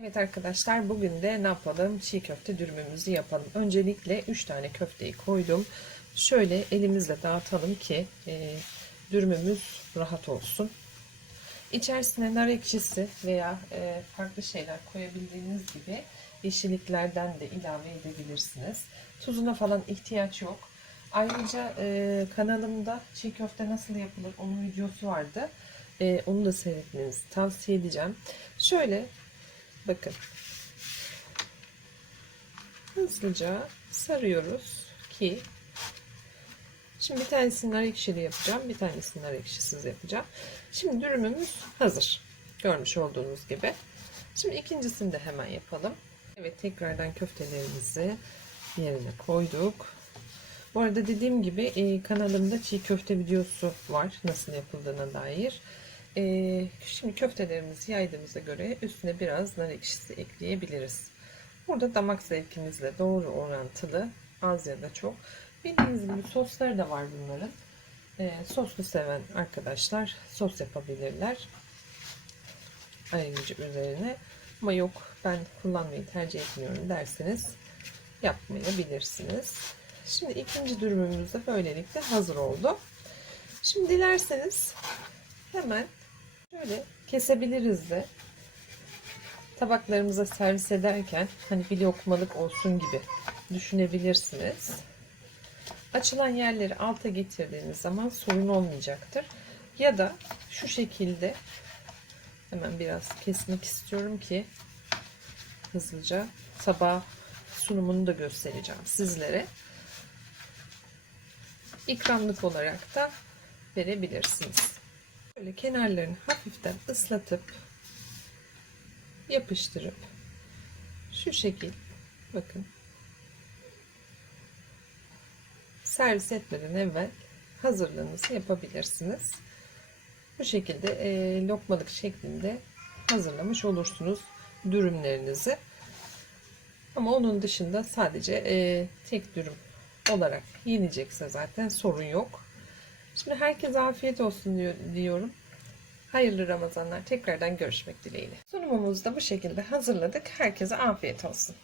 Evet arkadaşlar bugün de ne yapalım? Çiğ köfte dürümümüzü yapalım. Öncelikle 3 tane köfteyi koydum. Şöyle elimizle dağıtalım ki e, dürümümüz rahat olsun. İçerisine nar ekşisi veya e, farklı şeyler koyabildiğiniz gibi yeşilliklerden de ilave edebilirsiniz. Tuzuna falan ihtiyaç yok. Ayrıca e, kanalımda çiğ köfte nasıl yapılır onun videosu vardı. E, onu da seyretmenizi tavsiye edeceğim. Şöyle bakın hızlıca sarıyoruz ki Şimdi bir tanesini nar ekşili yapacağım. Bir tanesini nar ekşisiz yapacağım. Şimdi dürümümüz hazır. Görmüş olduğunuz gibi. Şimdi ikincisini de hemen yapalım. Evet tekrardan köftelerimizi yerine koyduk. Bu arada dediğim gibi e, kanalımda çiğ köfte videosu var. Nasıl yapıldığına dair. E, şimdi köftelerimizi yaydığımıza göre üstüne biraz nar ekşisi ekleyebiliriz. Burada damak zevkimizle doğru orantılı az ya da çok. Bildiğiniz gibi sosları da var bunların. E, soslu seven arkadaşlar sos yapabilirler. Ayrıca üzerine. Ama yok ben kullanmayı tercih etmiyorum derseniz yapmayabilirsiniz. Şimdi ikinci dürümümüz de böylelikle hazır oldu. Şimdi dilerseniz hemen şöyle kesebiliriz de tabaklarımıza servis ederken hani bir lokmalık olsun gibi düşünebilirsiniz. Açılan yerleri alta getirdiğiniz zaman sorun olmayacaktır. Ya da şu şekilde hemen biraz kesmek istiyorum ki hızlıca tabağa sunumunu da göstereceğim sizlere. İkramlık olarak da verebilirsiniz. Böyle kenarlarını hafiften ıslatıp yapıştırıp şu şekil bakın servis etmeden evvel hazırlığınızı yapabilirsiniz. Bu şekilde e, lokmalık şeklinde hazırlamış olursunuz dürümlerinizi. Ama onun dışında sadece e, tek dürüm olarak yenecekse zaten sorun yok. Şimdi herkese afiyet olsun diyor, diyorum. Hayırlı Ramazanlar. Tekrardan görüşmek dileğiyle. Sunumumuzu da bu şekilde hazırladık. Herkese afiyet olsun.